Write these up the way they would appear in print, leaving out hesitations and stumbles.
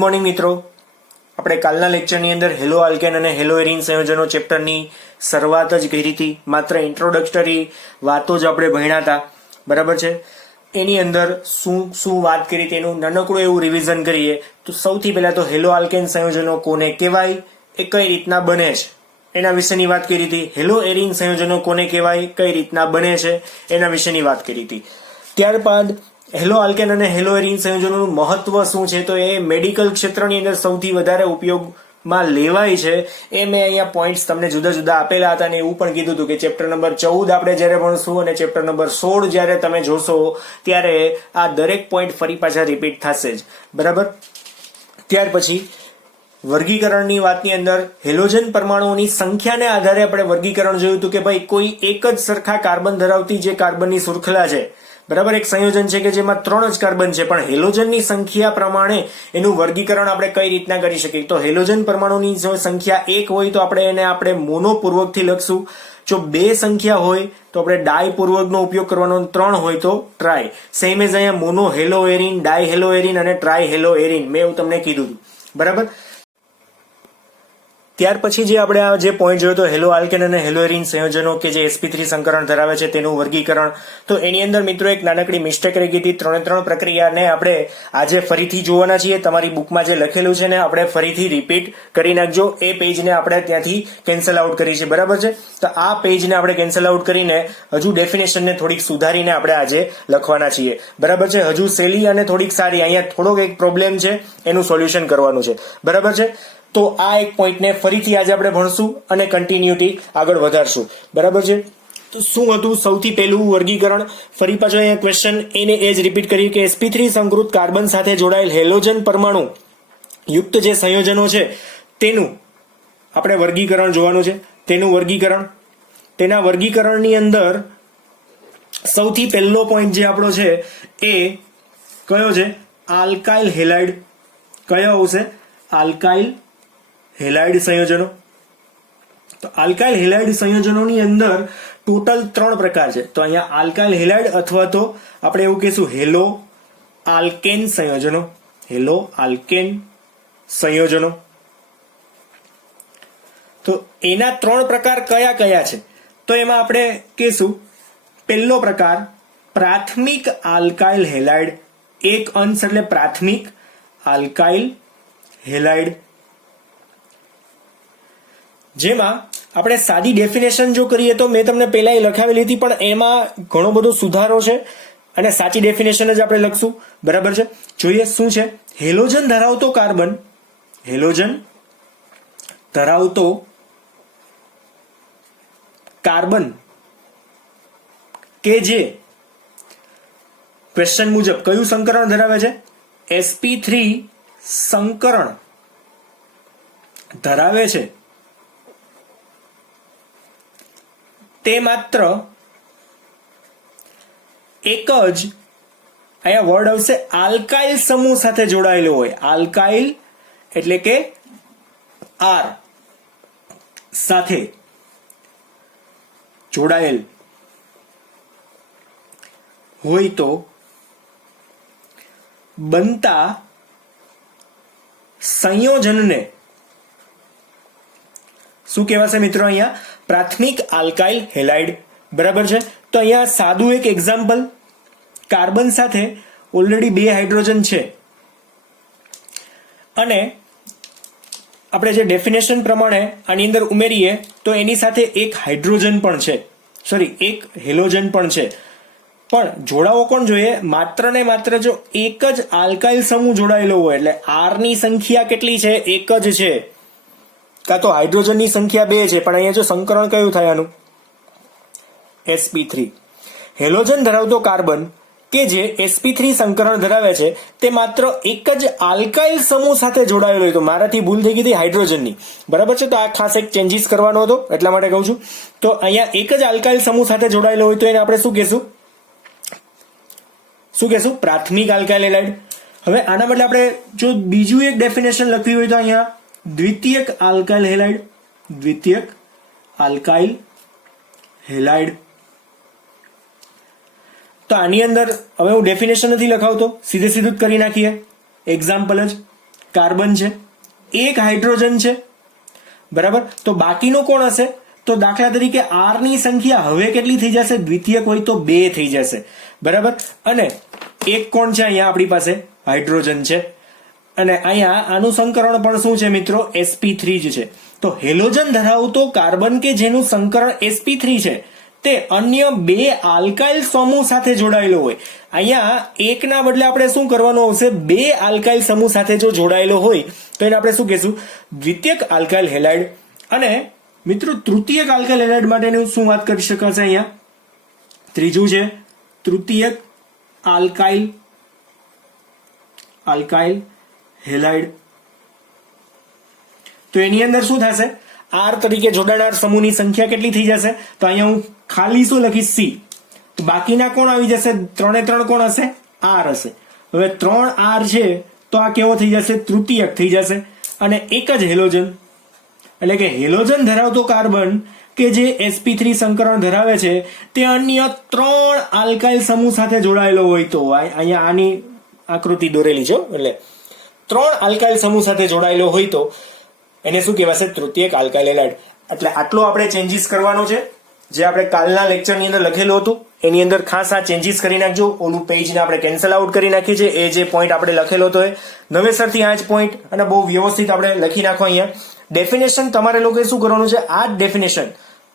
Morning મિત્રો, આપણે કાલના લેક્ચરની અંદર હેલો આલ્કેન અને હેલો એરીન સંયોજનો ચેપ્ટરની શરૂઆત જ કરી હતી. માત્ર ઇન્ટ્રોડક્ટરી વાતો જ આપણે ભણ્યા હતા, બરાબર છે. એની અંદર શું વાત કરી તેનું નાનકડું એવું રિવિઝન કરીએ તો સૌથી પહેલા તો હેલો આલ્કેન સંયોજનો કોને કહેવાય, એ કઈ રીતના બને છે એના વિશેની વાત કરી હતી. હેલો એરીન સંયોજનો કોને કહેવાય, કઈ રીતના બને છે એના વિશેની વાત કરી હતી. ત્યારબાદ હેલો આલ્કેન અને હેલો એરીન સંયોજનોનું મહત્વ શું છે, તો એ મેડિકલ ક્ષેત્રની અંદર સૌથી વધારે ઉપયોગમાં લેવાય છે. એ મેં અહીંયા પોઈન્ટ્સ તમને જુદા જુદા આપેલા હતા અને એવું પણ કીધું હતું કે ચેપ્ટર નંબર 14 આપણે જ્યારે ભણશું અને ચેપ્ટર નંબર 16 જ્યારે તમે જોશો ત્યારે આ દરેક પોઈન્ટ ફરી પાછા રિપીટ થશે જ, બરાબર. ત્યાર પછી વર્ગીકરણની વાતની અંદર હેલોજન પરમાણુઓની સંખ્યાને આધારે આપણે વર્ગીકરણ જોયું હતું કે ભાઈ કોઈ એક જ સરખા કાર્બન ધરાવતી જે કાર્બનની શૃંખલા છે, બરાબર, એક સંયોજન છે કે જેમાં 3 જ કાર્બન છે, પણ હેલોજનની સંખ્યા પ્રમાણે એનું વર્ગીકરણ આપણે કઈ રીતના કરી શકીએ. તો હેલોજન પરમાણુની જો સંખ્યા 1 હોય તો આપણે મોનો પૂર્વકથી લખશું. જો 2 સંખ્યા હોય તો આપણે ડાય પૂર્વકનો ઉપયોગ કરવાનો, 3 હોય તો ટ્રાય. સેમ એઝ અહીંયા મોનો હેલો એરીન, ડાય હેલો એરીન અને ટ્રાય હેલો એરીન મેં એવું તમને કીધું હતું, બરાબર. ત્યાર પછી જે આપણે આ જે પોઈન્ટ જોયો તો હેલો આલ્કેન અને હેલો એરીન સંયોજનો કે જે sp3 સંકરણ ધરાવે છે તેનું વર્ગીકરણ. તો એની અંદર મિત્રો એક નાનકડી મિસ્ટેક રહી ગઈ હતી. 3 પ્રક્રિયાને આપણે આજે ફરીથી જોવાના છીએ. તમારી બુકમાં જે લખેલું છે ને આપણે ફરીથી રિપીટ કરી નાખજો. એ પેજને આપણે ત્યાંથી કેન્સલ આઉટ કરી છે, બરાબર છે. તો આ પેજને આપણે કેન્સલ આઉટ કરીને હજુ ડેફિનેશનને થોડીક સુધારીને આપણે આજે લખવાના છીએ, બરાબર છે. હજુ સહેલી અને થોડીક સારી, અહીંયા થોડોક એક પ્રોબ્લેમ છે એનું સોલ્યુશન કરવાનું છે, બરાબર છે. તો આ એક પોઈન્ટને ફરીથી આજે આપણે ભણશું અને કન્ટિન્યુટી આગળ વધારશું, બરાબર છે. તો શું હતું સૌથી પહેલું વર્ગીકરણ, ફરી પાછો અહીંયા ક્વેશ્ચન એને એ જ રિપીટ કરીએ કે sp3 સંકૃત કાર્બન સાથે જોડાયેલ હેલોજન પરમાણુ યુક્ત જે સંયોજનો છે તેનું આપણે વર્ગીકરણ જોવાનું છે. તેનું વર્ગીકરણ, તેના વર્ગીકરણની અંદર સૌથી પહેલો પોઈન્ટ જે આપણો છે એ કયો છે, આલ્કાઇલ હેલાઇડ. કયો આવશે? આલ્કાઇલ હેલાઇડ સંયોજનો. તો આલ્કાઇલ હેલાઇડ સંયોજનોની અંદર ટોટલ 3 પ્રકાર છે. તો અહીંયા આલ્કાઇલ હેલાઇડ અથવા તો આપણે એવું કહીશું હેલો આલ્કેન સંયોજનો. હેલો આલ્કેન સંયોજનો. તો એના 3 પ્રકાર કયા કયા છે? તો એમાં આપણે કહીશું પહેલો પ્રકાર પ્રાથમિક આલ્કાઇલ હેલાઇડ. એક અંશ એટલે પ્રાથમિક આલ્કાઇલ હેલાઇડ, જેમાં આપણે સાદી ડેફિનેશન જો કરીએ તો મેં તમને પહેલા એ લખાવેલી હતી, પણ એમાં ઘણો બધો સુધારો છે અને સાચી ડેફિનેશન જ આપણે લખશું, બરાબર છે. જોઈએ શું છે. હેલોજન ધરાવતો કાર્બન, હેલોજન ધરાવતો કાર્બન કે જે ક્વેશ્ચન મુજબ કયું સંકરણ ધરાવે છે? sp3 સંકરણ ધરાવે છે, તે માત્ર એક જ અહીંયા વર્ડ આવશે આલ્કાઇલ સમૂહ સાથે જોડાયેલો હોય. આલ્કાઇલ એટલે કે આર સાથે જોડાયેલ હોય તો બનતા સંયોજનને શું કહેવાશે મિત્રો? અહીંયા પ્રાથમિક આલ્કાઇલ હેલાઇડ, બરાબર છે. તો અહીંયા સાદું એક એક્ઝામ્પલ, કાર્બન સાથે ઓલરેડી 2 હાઇડ્રોજન છે અને આપણે જે ડેફિનેશન પ્રમાણે આની અંદર ઉમેરીએ તો એની સાથે એક હાઇડ્રોજન પણ છે, સોરી એક હેલોજન પણ છે. પણ જોડાવો કોણ જોઈએ? માત્ર ને માત્ર જો એક જ આલ્કાઇલ સમૂહ જોડાયેલો હોય, એટલે આર ની સંખ્યા કેટલી છે? એક જ છે, કાં તો હાઇડ્રોજનની સંખ્યા 2 છે, પણ અહીંયા જો સંકરણ કયું થાય આનું? sp3. હેલોજન ધરાવતો કાર્બન કે જે sp3 સંકરણ ધરાવે છે તે માત્ર એક જ આલ્કાઇલ સમૂહ સાથે જોડાયેલો હોય. તો મારાથી ભૂલ થઈ ગઈ હતી હાઇડ્રોજનની, બરાબર છે. તો આ ખાસ એક ચેન્જીસ કરવાનો હતો એટલા માટે કહું છું. તો અહીંયા એક જ આલ્કાઇલ સમૂહ સાથે જોડાયેલો હોય તો એને આપણે શું કહેશું? પ્રાથમિક આલ્કાઇલ હેલાઇડ. હવે આના બદલે આપણે જો બીજું એક ડેફિનેશન લખવી હોય તો અહીંયા દ્વિતીયક આલ્કાઇલ હેલાઇડ. દ્વિતીયક આલ્કાઇલ હેલાઇડ. તો આની અંદર હવે હું ડેફિનેશન નથી લખાવતો, સીધે સીધું જ કરી નાખીએ. એક્ઝામ્પલ જ કાર્બન છે, એક હાઇડ્રોજન છે, બરાબર. તો બાકીનો કોણ હશે? તો દાખલા તરીકે R ની સંખ્યા હવે કેટલી થઈ જશે? દ્વિતીયક હોય તો 2 થઈ જશે, બરાબર. અને એક કોણ છે અહીંયા આપણી પાસે? હાઇડ્રોજન છે. અને અહીંયા આનું સંકરણ પણ શું છે મિત્રો? sp3 જ છે. તો હેલોજન ધરાવતો કાર્બન કે જેનું સંકરણ sp3 છે તે અન્ય 2 આલ્કાઇલ સમૂહ સાથે જોડાયેલો હોય. અહીંયા એકના બદલે આપણે શું કરવાનું આવશે? 2 આલ્કાઇલ સમૂહ સાથે જો જોડાયેલો હોય તો એને આપણે શું કહેશું? દ્વિતીયક આલ્કાઇલ હેલાઇડ. અને મિત્રો તૃતીયક આલ્કાઇલ હેલાઇડ માટેનું શું વાત કરી શકાશે? અહીંયા ત્રીજું છે તૃતીયક આલ્કાઇલ હેલાઇડ. તો એની અંદર શું થશે? R તરીકે જોડાનાર સમૂહની સંખ્યા કેટલી થઈ જશે? તો અહીંયા હું ખાલી શું લખીશ? C. તો બાકીના કોણ આવી જશે? 3 3 કોણ હશે? R હશે. હવે 3 R છે તો આ કેવો થઈ જશે? તૃતીયક થઈ જશે. અને એક જ હેલોજન, એટલે કે હેલોજન ધરાવતો કાર્બન કે જે sp3 સંકરણ ધરાવે છે તે અન્ય 3 આલ્કાઇલ સમૂહ સાથે જોડાયેલો હોય તો અહીંયા આની આકૃતિ દોરેલી છે, એટલે 3 આલ્કાઇલ સમૂહ સાથે જોડાયેલો હોય તો એને શું કહેવાશે? તૃતીયક આલ્કાઇલ હેલાઇડ. એટલે આટલો આપણે ચેન્જીસ કરવાનો છે જે આપણે કાલના લેક્ચરની અંદર લખેલું હતું એની અંદર ખાસ આ ચેન્જીસ કરી નાખજો. ઓલું પેજને આપણે કેન્સલ આઉટ કરી નાખીએ છીએ. એ જે પોઈન્ટ આપણે લખેલો હતો એ નવેસરથી આ જ પોઈન્ટ અને બહુ વ્યવસ્થિત આપણે લખી નાખો. અહીંયા ડેફિનેશન તમારે લોકોએ શું કરવાનું છે? આ જ ડેફિનેશન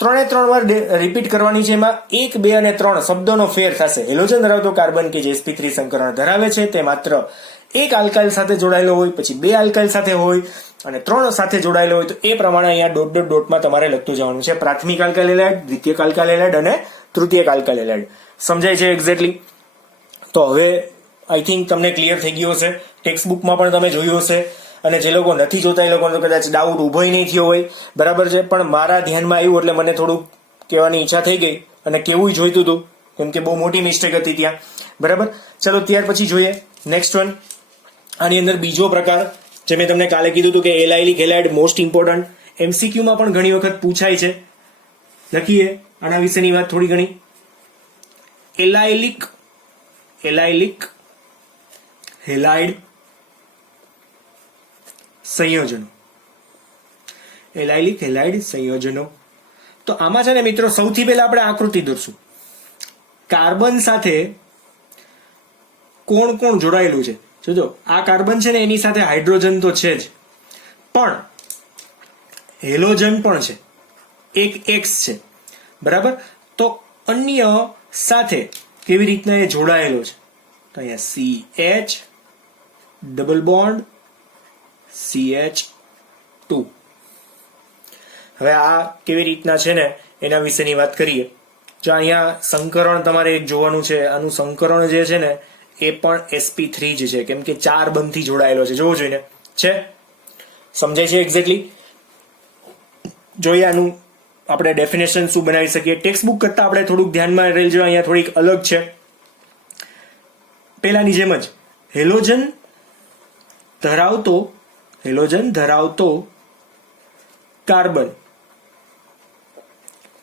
3 વાર રિપીટ કરવાની છે. એમાં 1 2 અને 3 શબ્દોનો ફેર થશે. હેલોજન ધરાવતો કાર્બન કે જે sp3 સંકરણ ધરાવે છે તે માત્ર એક આલ્કાઇલ સાથે જોડાયેલો હોય, પછી 2 આલ્કાઇલ સાથે હોય અને 3 સાથે જોડાયેલો હોય તો એ પ્રમાણે અહીંયા ડોટમાં તમારે લખતું જવાનું છે. પ્રાથમિક આલ્કાઇલ હેલાઇડ, દ્વિતીયક આલ્કાઇલ હેલાઇડ અને તૃતીયક આલ્કાઇલ હેલાઇડ. સમજાય છે એક્ઝેક્ટલી? તો હવે આઈ થિંક તમને ક્લિયર થઈ ગયું હશે. ટેક્સ્ટ બુકમાં પણ તમે જોયું હશે અને જે લોકો નથી જોતા એ લોકોને કદાચ ડાઉટ ઉભો નહીં થયો હોય, બરાબર છે. પણ મારા ધ્યાનમાં આવ્યું એટલે મને થોડુંક કહેવાની ઈચ્છા થઈ ગઈ અને કેવું જોઈતું હતું, કેમ કે બહુ મોટી મિસ્ટેક હતી ત્યાં, બરાબર. ચલો ત્યાર પછી જોઈએ નેક્સ્ટ વન. આની અંદર બીજો પ્રકાર જે મેં તમને કાલે કીધું હતું કે allylic halide most important, MCQ માં પણ ઘણી વખત પૂછાય છે. લખીએ આના વિશેની વાત થોડી ઘણી. એલાઇલિક હેલાઇડ સંયોજનો. એલાઇલિક હેલાઇડ સંયોજનો. તો આમાં છે ને મિત્રો સૌથી પહેલા આપણે આકૃતિ દોરશું. કાર્બન સાથે કોણ કોણ જોડાયેલું છે? જો આ કાર્બન છે ને એની સાથે હાઇડ્રોજન તો છે જ, પણ હેલોજન પણ છે, એક X છે, બરાબર. તો અન્ય સાથે કેવી રીતના એ જોડાયેલો છે? તો અહીંયા CH ડબલ બોન્ડ CH2. હવે આ કેવી રીતના છે ને એના વિશેની વાત કરીએ. જો અહીંયા સંકરણ તમારે એક જોવાનું છે. આનું સંકરણ જે છે ને એ પણ sp3 જ છે, કેમ કે 4 બંધથી જોડાયેલો છે. જોવું જોઈએ છે? સમજાય છે એક્ઝેક્ટલી? જોઈએ આનું આપણે ડેફિનેશન શું બનાવી શકીએ. ટેક્સ્ટ બુક કરતા આપણે થોડુંક ધ્યાનમાં રહેજો. અહીંયા થોડીક અલગ છે. પહેલાની જેમ જ હેલોજન ધરાવતો કાર્બન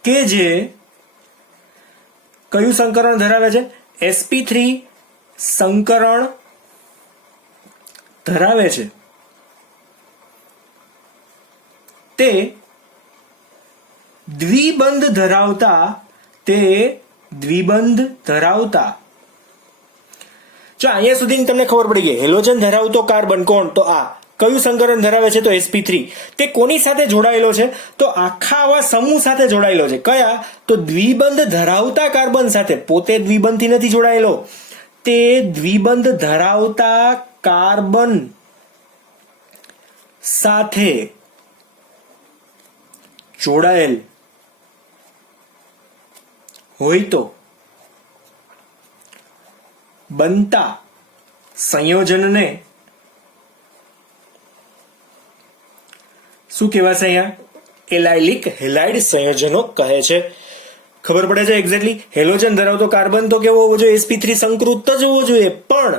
કે જે કયું સંકરણ ધરાવે છે? sp3 સંકરણ ધરાવે છે તે દ્વિબંધ ધરાવતા જો અહીંયા સુધી તમને ખબર પડી ગઈ હેલોજન ધરાવતો કાર્બન કોણ? તો આ કયું સંકરણ ધરાવે છે? તો sp3. તે કોની સાથે જોડાયેલો છે? તો આખા આવા સમૂહ સાથે જોડાયેલો છે. કયા? તો દ્વિબંધ ધરાવતા કાર્બન સાથે. પોતે દ્વિબંધથી નથી જોડાયેલો, તે દ્વિબંધ ધરાવતા કાર્બન સાથે જોડાયેલ હોય તો બનતા સંયોજનને શું કહેવાશે? અહીંયા એલાઇલિક હેલાઇડ સંયોજનો કહે છે. ખબર પડે છે એક્ઝેક્ટલી? હેલોજન ધરાવતો કાર્બન તો કેવો હોવો જોઈએ? sp3 સંકૃત જ હોવો જોઈએ, પણ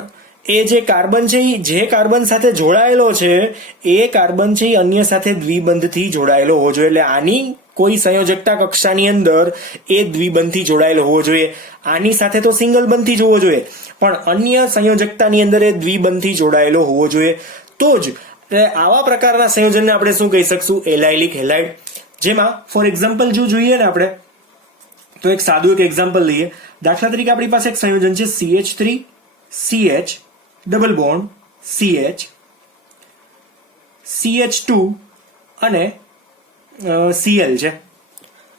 એ જે કાર્બન છે જે કાર્બન સાથે જોડાયેલો છે એ કાર્બન છે એ અન્ય સાથે દ્વિબંધથી જોડાયેલો હોવો જોઈએ. એટલે આની કોઈ સંયોજકતા કક્ષાની અંદર એ દ્વિબંધથી જોડાયેલો હોવો જોઈએ. આની સાથે તો સિંગલ બંધથી જ હોવો જોઈએ, પણ અન્ય સંયોજકતાની અંદર એ દ્વિબંધથી જોડાયેલો હોવો જોઈએ. તો જ આવા પ્રકારના સંયોજનને આપણે શું કહી શકશું? Allylic halide. જેમાં ફોર એક્ઝામ્પલ જો જોઈએ ને આપણે તો એક સાદું એક એક્ઝામ્પલ લઈએ. દાખલા તરીકે આપણી પાસે એક સંયોજન છે CH3 CH double bond CH CH2 અને Cl છે.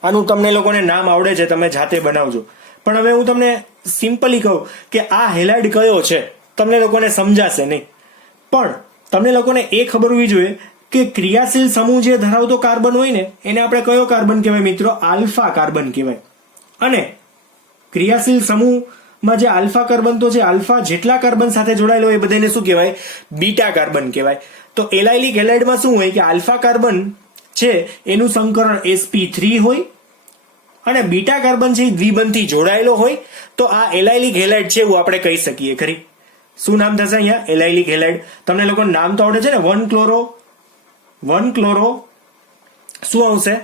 આનું તમને લોકોને નામ આવડે છે, તમે જાતે બનાવજો. પણ હવે હું તમને સિમ્પલી કહું કે આ હેલાઇડ કયો છે, તમને લોકોને સમજાશે નહીં. પણ તમને લોકોને એ ખબર હોવી જોઈએ કે ક્રિયાશીલ સમૂહ જે ધરાવતો કાર્બન હોય ને એને આપણે કયો કાર્બન કહેવાય મિત્રો? આલ્ફા કાર્બન કહેવાય. અને ક્રિયાશીલ સમૂહમાં જે આલ્ફા કાર્બન તો છે, આલ્ફા જેટલા કાર્બન સાથે જોડાયેલો હોય એ બધાને શું કહેવાય? બીટા કાર્બન કહેવાય. તો એલાઇલિક હેલાઇડમાં શું હોય કે આલ્ફા કાર્બન છે એનું સંકરણ sp3 હોય અને બીટા કાર્બન છે દ્વિબંધથી જોડાયેલો હોય. તો આ એલાઇલિક હેલાઇડ છે એવું આપણે કહી શકીએ ખરી. શું નામ થશે અહીંયા? Allylic halide. તમને લોકો નામ તો આવડે છે ને? 1 ક્લોરો શું આવશે?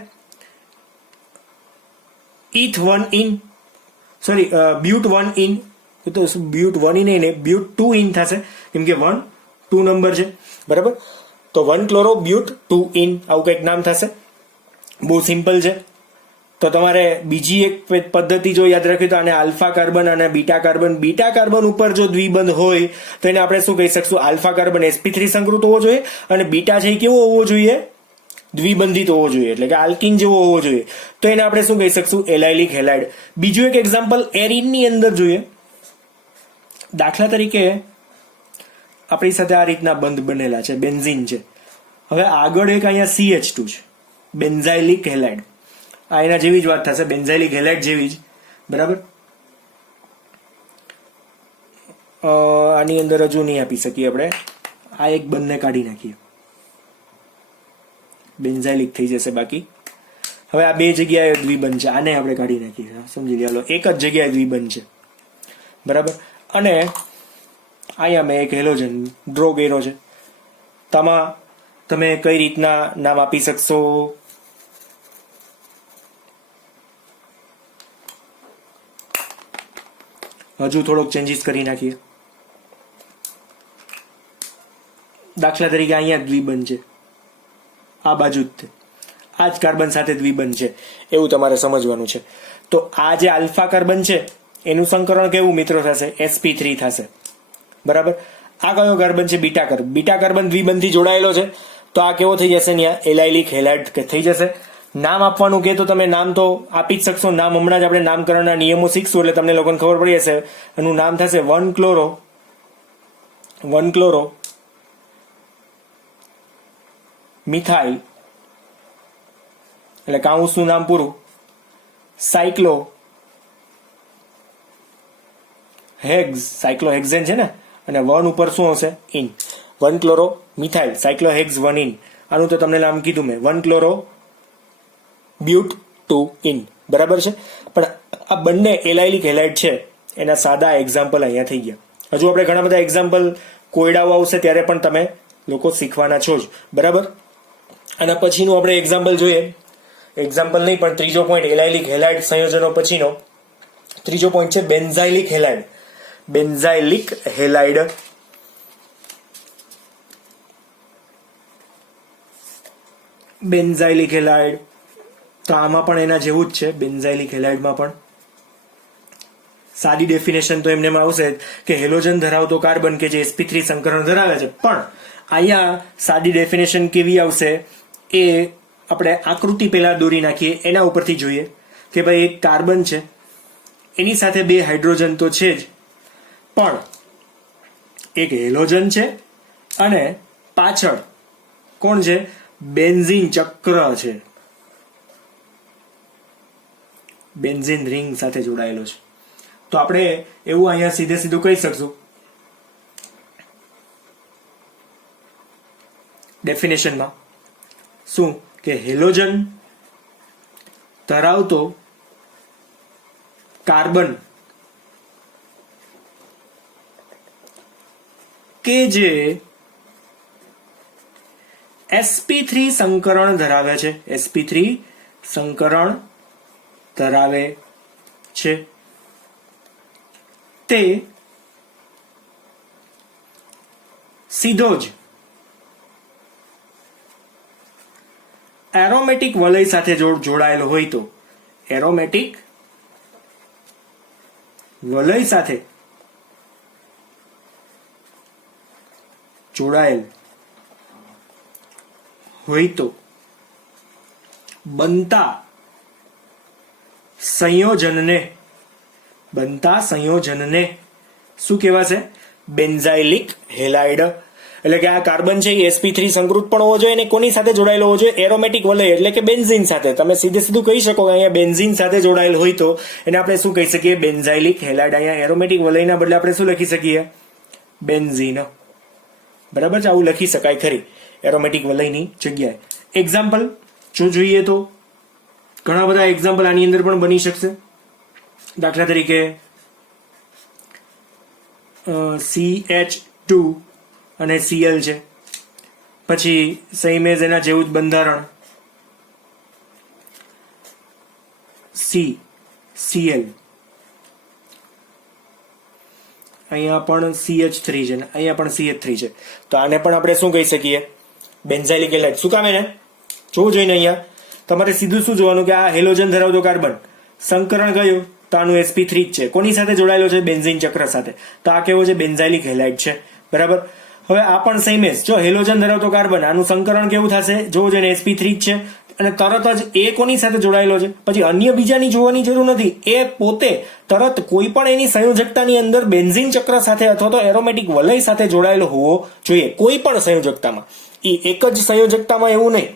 ઈથ 1 ઇન, સોરી બ્યુટ 1 ઇન, તો બ્યુટ 1 ઇન નહીં, બ્યુટ 2 ઇન થશે કેમ કે 1 2 નંબર છે, બરાબર. તો 1 ક્લોરો બ્યુટ 2 ઇન આવું કંઈક નામ થશે. બહુ સિમ્પલ છે. તો તમારે બીજી એક પદ્ધતિ જો યાદ રાખી તો આને આલ્ફા કાર્બન અને બીટા કાર્બન ઉપર જો દ્વિબંધ હોય તો એને આપણે શું કહી શકશું? આલ્ફા કાર્બન sp3 સંકૃત હોવો જોઈએ અને બીટા છે કેવો હોવો જોઈએ? દ્વિબંધિત હોવો જોઈએ, એટલે કે આલ્કિન જેવો હોવો જોઈએ. તો એને આપણે શું કહી શકશું? Allylic halide. બીજું એક એક્ઝામ્પલ એરિનની અંદર જોઈએ. દાખલા તરીકે આપણી સાથે આ રીતના બંધ બનેલા છે, બેન્ઝીન છે. હવે આગળ એક અહીંયા CH2 છે, બેન્ઝાઇલિક હેલાઇડ. આ એના જેવી જ વાત થશે, બેન્ઝાઇલિક હેલાઇડ જેવી જ, બરાબર. આની અંદર હજુ નહીં આપી શકીએ આપણે. આ એક બંધને કાઢી નાખીએ, બેન્ઝાઇલિક થઈ જશે બાકી. હવે આ બે જગ્યાએ દ્વિબંધ છે, આને આપણે કાઢી નાખીએ, સમજી લો. એક જ જગ્યાએ દ્વિબંધ છે, બરાબર. અને અહીંયા મેં એક હેલોજન ડ્રો કર્યો છે. તમે કઈ રીતના નામ આપી શકશો? હજુ થોડોક ચેન્જીસ કરી નાખીએ. દાખલા તરીકે અહીંયા દ્વિબંધ છે, આ બાજુ જ છે, આ જ કાર્બન સાથે દ્વિબંધ છે એવું તમારે સમજવાનું છે. તો આ જે આલ્ફા કાર્બન છે એનું સંકરણ કેવું મિત્રો થશે? sp3 થશે, બરાબર. આ કયો કાર્બન છે? બીટા કાર્બન દ્વિબંધથી જોડાયેલો છે. તો આ કેવો થઈ જશે? ત્યાં એલાઇલિક હેલાઇડ થઈ જશે. નામ આપવાનું કે તો તમે નામ તો આપી જ શકશો. નામ હમણાં જ આપણે નામકરણના નિયમો શીખશું એટલે તમને લોકોને ખબર પડી જશે. એનું નામ થશે 1 ક્લોરો મિથાઇલ, એટલે કાઉન્સનું નામ પૂરું, સાયક્લોહેક્ઝેન છે ને, અને 1 ઉપર શું હશે? Ene. 1 chloro methyl cyclohex 1 ene. આનું તો તમને નામ કીધું મેં, 1 ક્લોરો બ્યુટ 2 ઇન, બરાબર છે. પણ આ બંને એલાઇલિક હેલાઇડ છે એના સાદા એક્ઝામ્પલ અહીંયા થઈ ગયા. હજુ આપણે ઘણા બધા એક્ઝામ્પલ કોયડાઓ આવશે ત્યારે પણ તમે લોકો શીખવાના છો જ, બરાબર. અને પછીનું આપણે એક્ઝામ્પલ જોઈએ. એક્ઝામ્પલ નહીં પણ ત્રીજો પોઈન્ટ એલાઇલિક હેલાઇડ સંયોજનો પછીનો ત્રીજો પોઈન્ટ છે બેન્ઝાઇલિક હેલાઇડ. બેન્ઝાઇલિક હેલાઇડ તો આમાં પણ એના જેવું જ છે. બેન્ઝાઇલિક હેલાઇડમાં પણ સાદી ડેફિનેશન તો એમને આવશે કે હેલોજન ધરાવતો કાર્બન કે જે sp3 સંકરણ ધરાવે છે. પણ અહીંયા સાદી ડેફિનેશન કેવી આવશે એ આપણે આકૃતિ પહેલા દોરી નાખીએ, એના ઉપરથી જોઈએ કે ભાઈ એક કાર્બન છે, એની સાથે 2 હાઇડ્રોજન તો છે જ, પણ એક હેલોજન છે અને પાછળ કોણ છે? બેન્ઝીન ચક્ર છે, બેન્ઝીન રિંગ સાથે જોડાયેલો છે. તો આપણે એવું અહીંયા સીધું કહી શકશું ડેફિનેશનમાં શું કે હેલોજન ધરાવતો કાર્બન કે જે sp3 સંકરણ ધરાવે છે, sp3 સંકરણ ધરાવે છે, તે સીધો જ એરોમેટિક વલય સાથે જોડાયેલો હોય તો એરોમેટિક વલય સાથે જોડાયેલ હોય તો બનતા સંયોજનને શું કહેવાશે? Benzylic halide. એટલે કે આ કાર્બન છે એ sp3 સંકૃત પણ હોવો જોઈએ અને કોની સાથે જોડાયેલો હોવો જોઈએ? એરોમેટિક વલય એટલે કે બેન્ઝીન સાથે. તમે સીધું કહી શકો કે અહીંયા બેન્ઝીન સાથે જોડાયેલ હોય તો એને આપણે શું કહી શકીએ? Benzylic halide. અહીંયા એરોમેટિક વલયના બદલે આપણે શું લખી શકીએ? બેન્ઝીન. બરાબર છે, આવું લખી શકાય ખરી એરોમેટિક વલયની જગ્યાએ. એક્ઝામ્પલ જો જોઈએ તો ઘણા બધા એક્ઝામ્પલ આની અંદર પણ બની શકશે. દાખલા તરીકે CH2 અને Cl છે, પછી સેમ એઝ એના જેવું જ બંધારણ CCl, અહીંયા પણ CH3 છે ને અહીંયા પણ CH3 છે, તો આને પણ આપણે શું કહી શકીએ? Benzylic halide. શું કામ એને જોવું જોઈએ ને? અહીંયા તમારે સીધું શું જોવાનું કે આ હેલોજન ધરાવતો કાર્બન સંકરણ કયું? તો આનું sp3 જ છે. કોની સાથે જોડાયેલો છે? બેન્ઝીન ચક્ર સાથે. તો આ કેવો છે? બેન્ઝાઇલિક હેલાઇડ છે. બરાબર. હવે આ પણ સેમ એઝ જો હેલોજન ધરાવતો કાર્બન આનું સંકરણ કેવું થશે? જોવું જોઈએ sp3 જ છે અને તરત જ એ કોની સાથે જોડાયેલો છે? પછી અન્ય બીજાની જોવાની જરૂર નથી, એ પોતે તરત કોઈ પણ એની સંયોજકતાની અંદર બેન્ઝીન ચક્ર સાથે અથવા તો એરોમેટિક વલય સાથે જોડાયેલો હોવો જોઈએ. કોઈ પણ સંયોજકતામાં, એ એક જ સંયોજકતામાં એવું નહીં,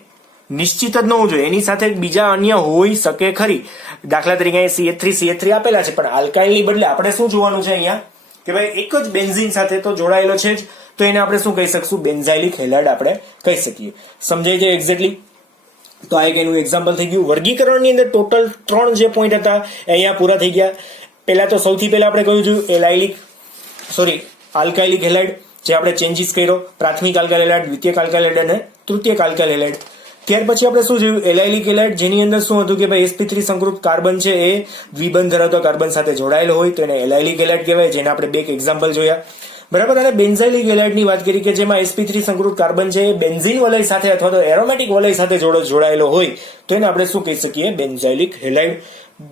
નિશ્ચિત જ ન હોવું જોઈએ, એની સાથે બીજા અન્ય હોઈ શકે ખરી. દાખલા તરીકે અહીંયા CH3 આપેલા છે, પણ આલ્કાઇલની બદલે આપણે શું જોવાનું છે અહીંયા કે ભાઈ એક જ બેન્ઝીન સાથે તો જોડાયેલો છે જ, તો એને આપણે શું કહી શકશું? બેન્ઝાઇલિક હેલાઇડ આપણે કહી શકીએ. સમજાય છે એક્ઝેક્ટલી? તો આ એક એનું એક્ઝામ્પલ થઈ ગયું. વર્ગીકરણની અંદર ટોટલ 3 જે પોઈન્ટ હતા અહીંયા પૂરા થઈ ગયા. પહેલા તો સૌથી પહેલા આપણે કહ્યું છું આલ્કાઇલિક હેલાઇડ, જે આપણે ચેન્જીસ કર્યો, પ્રાથમિક આલ્કાઇલ હેલાઇડ, દ્વિતીયક આલ્કાઇલ હેલાઇડ અને તૃતીયક આલ્કાઇલ હેલાઇડ. ત્યાર પછી આપણે શું જોયું? એલાઇલિક હેલાઇડ, જેની અંદર શું હતું કે ભાઈ sp3 સંકૃત કાર્બન છે એ દ્વિબંધ ધરાવતો કાર્બન સાથે જોડાયેલો હોય તો એને એલાઇલિક હેલાઇડ કહેવાય, જેના આપણે બે એક્ઝામ્પલ જોયા. બરાબર. અને બેન્ઝાઇલિક હેલાઇડની વાત કરી કે જેમાં sp3 સંકૃત કાર્બન છે એ બેન્ઝીન વલય સાથે અથવા તો એરોમેટિક વલય સાથે જોડાયેલો હોય તો એને આપણે શું કહી શકીએ? Benzylic halide.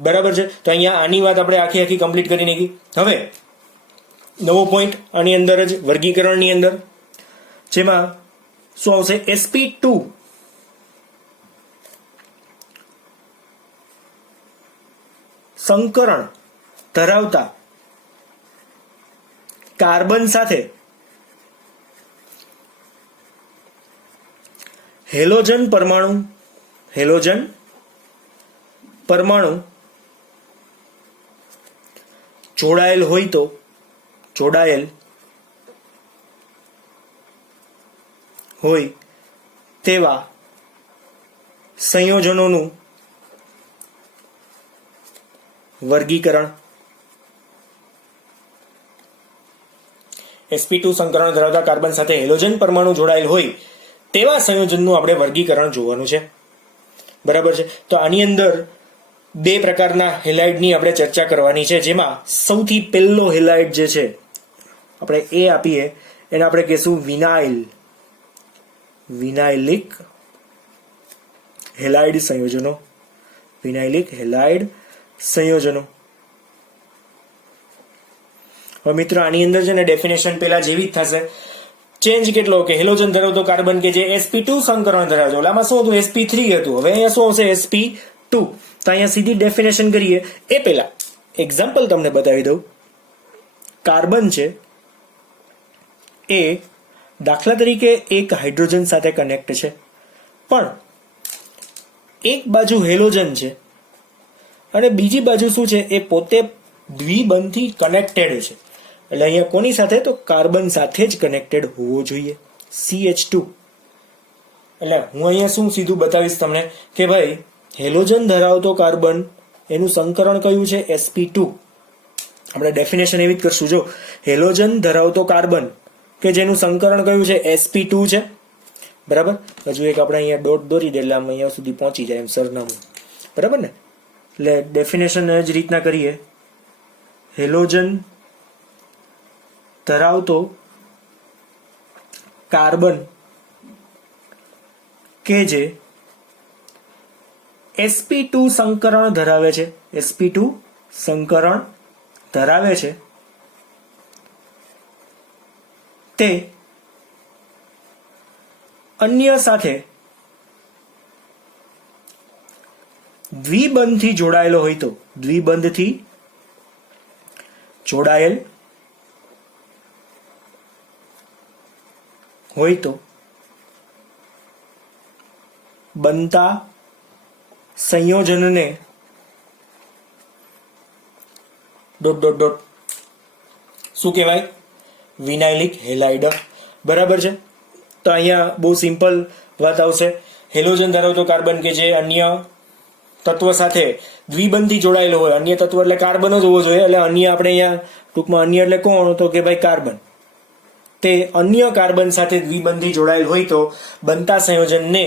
બરાબર છે. તો અહીંયા આની વાત આપણે આખી કમ્પ્લીટ કરી નાખી. હવે નવો પોઈન્ટ આની અંદર જ વર્ગીકરણની અંદર, જેમાં શું આવશે? sp2 સંકરણ ધરાવતા કાર્બન સાથે હેલોજન પરમાણુ જોડાયેલ હોય તેવા સંયોજનોનું વર્ગીકરણ. sp2 સંકરણ ધરાવતા કાર્બન સાથે હેલોજન પરમાણુ જોડાયેલ હોય તેવા સંયોજનનું આપણે વર્ગીકરણ જોવાનું છે. બરાબર છે. તો આની અંદર બે પ્રકારના હેલાઇડની આપણે ચર્ચા કરવાની છે, જેમાં સૌથી પહેલો હેલાઇડ જે છે આપણે એ આપીએ એને આપણે કહેશું વિનાઇલિક હેલાઇડ સંયોજનો. હવે મિત્રો આની અંદર છે ને ડેફિનેશન પેલા જેવી જ થશે. ચેન્જ કેટલો કે હેલોજન ધરાવતો કાર્બન કે જે sp2 સંકરણ ધરાવતો, આમાં શું હતું? sp3 હતું. હવે અહીંયા શું આવશે? sp2. તો અહીંયા સીધી ડેફિનેશન કરીએ એ પહેલા એક્ઝામ્પલ તમને બતાવી દઉં. કાર્બન છે એ દાખલા તરીકે એક હાઇડ્રોજન સાથે કનેક્ટ છે, પણ એક બાજુ હેલોજન છે અને બીજી બાજુ શું છે? એ પોતે દ્વિબંધથી કનેક્ટેડ છે. એટલે અહીંયા કોની સાથે? તો કાર્બન સાથે જ કનેક્ટેડ હોવો જોઈએ, CH2. એટલે હું અહીંયા શું સીધું બતાવીશ તમને કે ભાઈ હેલોજન ધરાવતો કાર્બન એનું સંકરણ કયું છે? sp2. આપણે ડેફિનેશન એવી જ કરશું. જો હેલોજન ધરાવતો કાર્બન કે જેનું સંકરણ કયું છે? sp2 છે. બરાબર. હજુ એક આપણે અહીંયા ડોટ દોરી દે એટલે આમ અહીંયા સુધી પહોંચી જાય એમ સરનામું. બરાબર ને? એટલે ડેફિનેશન જ રીતના કરીએ. હેલોજન ધરાવતો કાર્બન કે જે sp2 સંકરણ ધરાવે છે, sp2 સંકરણ ધરાવે છે, તે અન્ય સાથે દ્વિબંધથી જોડાયેલો હોય તો, દ્વિબંધથી જોડાયેલ હોય તો બનતા સંયોજનને ડોટ ડોટ ડોટ શું કહેવાય? વિનાઇલિક હેલાઇડ. બરાબર છે. તો અહીંયા બહુ સિમ્પલ વાત આવશે. હેલોજન ધરાવતો કાર્બન કે જે અન્ય તત્વ સાથે દ્વિબંધથી જોડાયેલો હોય, અન્ય તત્વ એટલે કાર્બન જ હોવો જોઈએ, એટલે અન્ય આપણે અહીંયા ટૂંકમાં અન્ય એટલે કોણ? તો કે ભાઈ કાર્બન. તે અન્ય કાર્બન સાથે દ્વિબંધી જોડાયેલ હોય તો બનતા સંયોજનને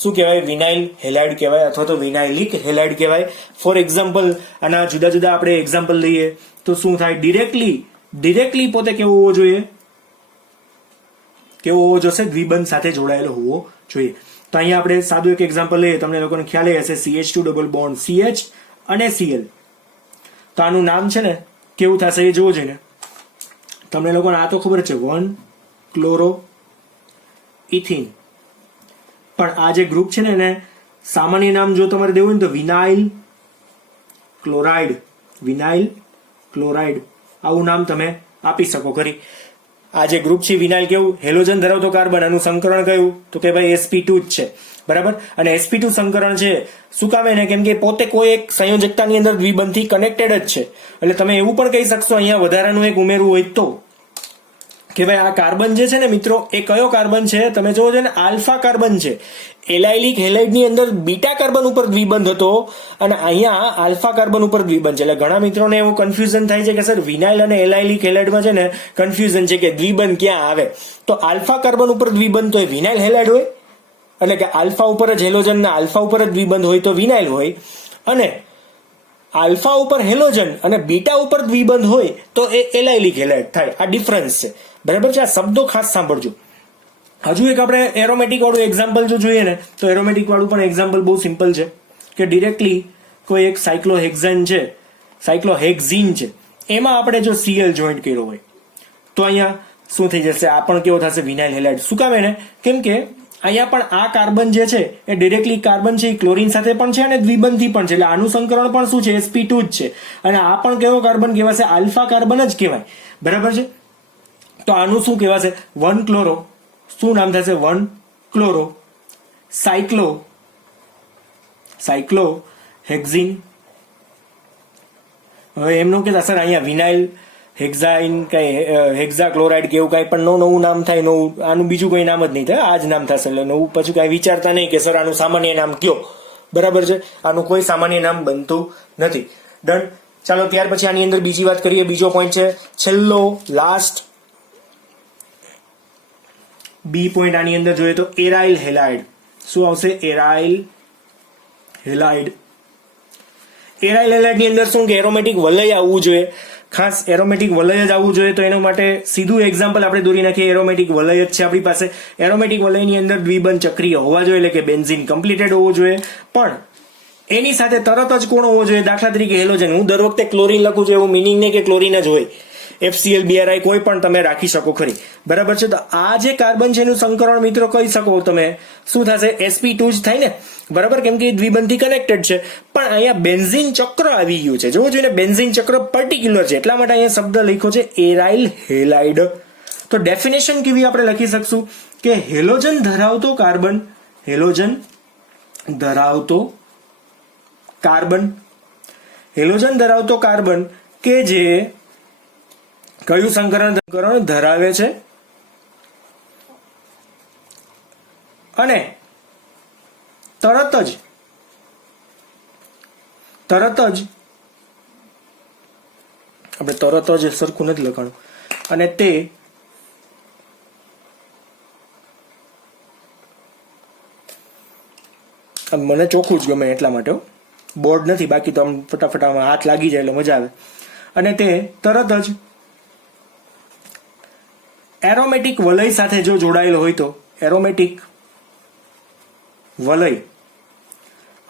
શું કહેવાય? વિનાઇલ હેલાઇડ કહેવાય અથવા તો વિનાઇલિક હેલાઇડ કહેવાય. ફોર એક્ઝામ્પલ, આના જુદા જુદા આપણે એક્ઝામ્પલ લઈએ તો શું થાય? ડિરેક્ટલી પોતે કેવો હોવો જોઈએ? કેવો હોવો જોશે? દ્વિબંધ સાથે જોડાયેલો હોવો જોઈએ. તો અહીંયા આપણે સાદું એક એક્ઝામ્પલ લઈએ, તમને લોકોને ખ્યાલ હશે, CH2 ડબલ બોન્ડ CH અને Cl. તો આનું નામ છે ને કેવું થશે એ જોવું જોઈએ ને. તમને લોકોને આ તો ખબર છે, 1 ક્લોરો ઇથિન. પણ આ જે ગ્રુપ છે ને એને સામાન્ય નામ જો તમારે દેવું હોય ને તો વિનાઇલ ક્લોરાઇડ, વિનાઇલ ક્લોરાઇડ આવું નામ તમે આપી શકો ખરી. આ જે ગ્રુપ છે વિનાઇલ કેવું? હેલોજન ધરાવતો કાર્બન, આનું સંકરણ કયું? તો કે ભાઈ sp2 જ છે. બરાબર. અને sp2 સંકરણ છે શું કામે ને? કેમ કે પોતે કોઈ એક સંયોજકતાની અંદર દ્વિબંધથી કનેક્ટેડ જ છે. એટલે તમે એવું પણ કહી શકશો અહીંયા વધારાનું એક ઉમેરવું હોય તો કે ભાઈ આ કાર્બન જે છે ને મિત્રો, એ કયો કાર્બન છે? તમે જોવો છો ને, આલ્ફા કાર્બન છે. એલાઇલિક હેલાઇડની અંદર બીટા કાર્બન ઉપર દ્વિબંધ હતો અને અહીંયા આલ્ફા કાર્બન ઉપર દ્વિબંધ છે. એટલે ઘણા મિત્રોને એવું કન્ફ્યુઝન થાય છે કે સર વિનાઇલ અને એલાઇલિક હેલાઇડમાં છે ને કન્ફ્યુઝન છે કે દ્વિબંધ ક્યાં આવે. તો આલ્ફા કાર્બન ઉપર દ્વિબંધ તો એ વિનાઇલ હેલાઇડ હોય, એટલે કે આલ્ફા ઉપર જ હેલોજન ના આલ્ફા ઉપર જ દ્વિબંધ હોય તો વિનાઇલ હોય, અને આલ્ફા ઉપર હેલોજન અને બીટા ઉપર દ્વિબંધ હોય તો એ એલાઇલિક હેલાઇડ થાય. આ ડિફરન્સ છે. બરાબર છે. આ શબ્દો ખાસ સાંભળજો. હજુ એક આપણે એરોમેટિક વાળું એક્ઝામ્પલ જો જોઈએ ને તો એરોમેટિક વાળું પણ એક્ઝામ્પલ બહુ સિમ્પલ છે કે ડિરેક્ટલી કોઈ એક સાયક્લોહેક્ઝેન છે, સાયક્લોહેક્ઝીન છે, એમાં આપણે જો Cl જોઈન્ટ કર્યો હોય તો અહીંયા શું થઈ જશે? આ પણ કેવો થશે? Vinyl halide. શું કામ એને? કેમ કે અહીંયા પણ આ કાર્બન જે છે એ ડિરેક્ટલી કાર્બન છે એ ક્લોરીન સાથે પણ છે અને દ્વિબંધી પણ છે. એટલે આનું સંકરણ પણ શું છે? sp2 જ છે. અને આ પણ કેવો કાર્બન કહેવાશે? આલ્ફા કાર્બન જ કહેવાય. બરાબર છે. તો આનું શું કહેવાશે? 1 ક્લોરો. શું નામ થશે? 1 ક્લોરો સાયક્લોહેક્ઝીન. હવે એમનું કહેતા સર અહીંયા વિનાઇલ હેક્ઝાઇન કઈ હેક્ઝા ક્લોરાઇડ કે એવું કઈ પણ નવું નામ થાય, નવું આનું બીજું કોઈ નામ જ નહીં થાય, આ જ નામ થશે. એટલે નવું પછી કઈ વિચારતા નહીં કે સર આનું સામાન્ય નામ કયો. બરાબર છે. આનું કોઈ સામાન્ય નામ બનતું નથી. ડન. ચાલો ત્યાર પછી આની અંદર બીજી વાત કરીએ. બીજો પોઈન્ટ છે છેલ્લો, લાસ્ટ બી પોઈન્ટ આની અંદર જોઈએ તો એરાઇલ હેલાઇડ. શું આવશે? Aryl halide. એરાઇલ હેલાઇડ ની અંદર શું કે એરોમેટિક વલય આવવું જોઈએ. ખાસ એરોમેટિક વલય જ આવવું જોઈએ. તો એના માટે સીધું એક્ઝામ્પલ આપણે દોરી નાખીએ. એરોમેટિક વલય જ છે આપણી પાસે. એરોમેટિક વલયની અંદર દ્વિબંધ ચક્રીય હોવા જોઈએ, એટલે કે બેન્ઝીન કમ્પ્લીટેડ હોવો જોઈએ. પણ એની સાથે તરત જ કોણ હોવો જોઈએ? દાખલા તરીકે હેલોજન. હું દર વખતે ક્લોરીન લખું છું એવું મિનિંગ નહીં કે ક્લોરીન જ હોય. FCl BRI કોઈ પણ તમે રાખી શકો ખરી. બરાબર છે. તો આ જે કાર્બન છે એનું સંકરણ મિત્રો કહી શકો તમે શું થશે? sp2 જ થાય ને. બરાબર. કેમ કે દ્વિબંધી કનેક્ટેડ છે. પણ અહીંયા બેન્ઝીન ચક્ર આવી ગયું છે. જોવું જોઈએ બેન્ઝીન ચક્ર પર્ટિક્યુલર છે. એટલા માટે અહીંયા શબ્દ લખ્યો છે એરાઇલ હેલાઇડ. તો ડેફિનેશન કેવી આપણે લખી શકશું કે હેલોજન ધરાવતો કાર્બન, હેલોજન ધરાવતો કાર્બન કે જે કયું સંકરણ ધરાવે છે અને તરત જ આપણે તરત જ સરખું નથી લખવાનું, અને તે મને ચોખ્ખું જ ગમે એટલા માટે બોર્ડ નથી, બાકી તો આમ ફટાફટ હાથ લાગી જાય એટલે મજા આવે. અને તે તરત જ એરોમેટિક વલય સાથે જો જોડાયેલો હોય તો એરોમેટિક વલય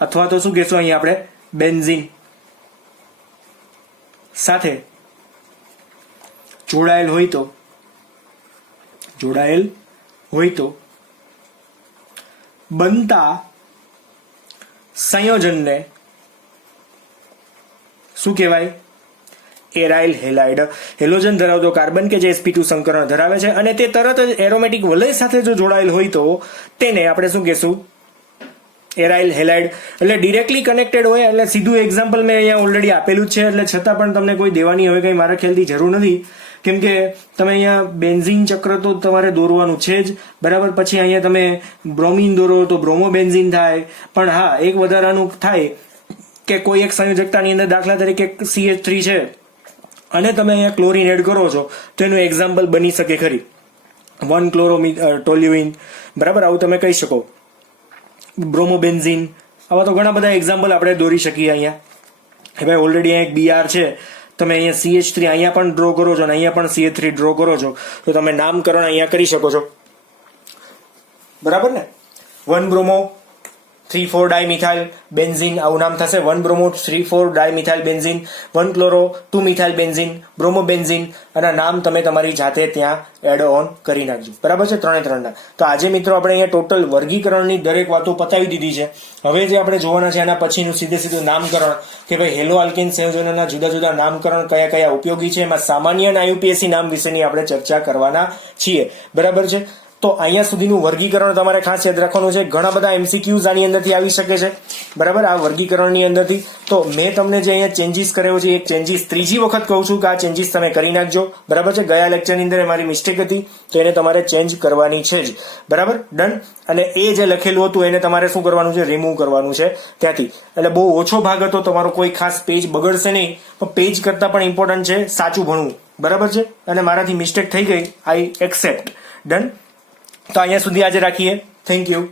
અથવા તો શું કહેશું અહીંયા આપણે બેન્ઝીન સાથે જોડાયેલ હોય તો બનતા સંયોજનને શું કહેવાય? Aryl halide. હેલોજન ધરાવતો કાર્બન કે જે sp2 સંકરણ ધરાવે છે અને તે તરત જ એરોમેટિક વલય સાથે જો જોડાયેલ હોય તો તેને આપણે શું કહેશું? Aryl halide. એટલે ડિરેક્ટલી કનેક્ટેડ હોય એટલે સીધું એક્ઝામ્પલ મેં અહીંયા ઓલરેડી આપેલું જ છે, એટલે છતાં પણ તમને કોઈ દેવાની હવે કંઈ મારા ખ્યાલથી જરૂર નથી, કેમ કે તમે અહીંયા બેન્ઝીન ચક્ર તો તમારે દોરવાનું છે જ, બરાબર. પછી અહીંયા તમે બ્રોમિન દોરો તો બ્રોમોબેન્ઝીન થાય. પણ હા, એક વધારાનું થાય કે કોઈ એક સંયોજકતાની અંદર દાખલા તરીકે CH3 છે અને તમે અહીંયા ક્લોરીન એડ કરો છો તો એનું એક્ઝામ્પલ બની શકે ખરી 1-ક્લોરોટોલ્યુઇન, બરાબર. આવું તમે કહી શકો. બ્રોમોબેન્ઝીન, આવા તો ઘણા બધા એક્ઝામ્પલ આપણે દોરી શકીએ અહીંયા. ભાઈ ઓલરેડી અહીંયા એક BR છે, તમે અહીંયા CH3 અહીંયા પણ ડ્રો કરો છો અને અહીંયા પણ CH3 ડ્રો કરો છો તો તમે નામકરણ અહીંયા કરી શકો છો, બરાબર ને. 1-બ્રોમો 3,4 ડાયમિથાઇલ બેન્ઝીન આવું નામ થશે. 1-બ્રોમો 3,4 ડાયમિથાઇલ બેન્ઝીન, 1-ક્લોરો 2-મિથાઇલ બેન્ઝીન, બ્રોમોબેન્ઝીન, અને નામ તમે તમારી જાતે ત્યાં એડ ઓન કરી નાખજો, બરાબર છે. 3 તો આજે મિત્રો આપણે અહીંયા ટોટલ વર્ગીકરણની દરેક વાતો પતાવી દીધી છે. હવે જે આપણે જોવાના છે એના પછીનું સીધું નામકરણ કે ભાઈ હેલો આલ્કેન સંયોજનોના જુદા જુદા નામકરણ કયા કયા ઉપયોગી છે, એમાં સામાન્ય અને IUPAC નામ વિશેની આપણે ચર્ચા કરવાના છીએ, બરાબર છે. તો અહીંયા સુધીનું વર્ગીકરણ તમારે ખાસ યાદ રાખવાનું છે. ઘણા બધા MCQs આની અંદરથી આવી શકે છે, બરાબર, આ વર્ગીકરણની અંદરથી. તો મેં તમને જે અહીંયા ચેન્જીસ કર્યો છે એક ચેન્જીસ ત્રીજી વખત કહું છું કે આ ચેન્જીસ તમે કરી નાખજો, બરાબર છે. ગયા લેક્ચરની અંદર મારી મિસ્ટેક હતી તો એને તમારે ચેન્જ કરવાની છે જ, બરાબર, ડન. અને એ જે લખેલું હતું એને તમારે શું કરવાનું છે? રિમૂવ કરવાનું છે ત્યાંથી. એટલે બહુ ઓછો ભાગ હતો તમારો, કોઈ ખાસ પેજ બગડશે નહીં, પણ પેજ કરતાં પણ ઇમ્પોર્ટન્ટ છે સાચું ભણવું, બરાબર છે. અને મારાથી મિસ્ટેક થઈ ગઈ, આઈ એક્સેપ્ટ, ડન. તો અહીંયા સુધી આજે રાખીએ. Thank you.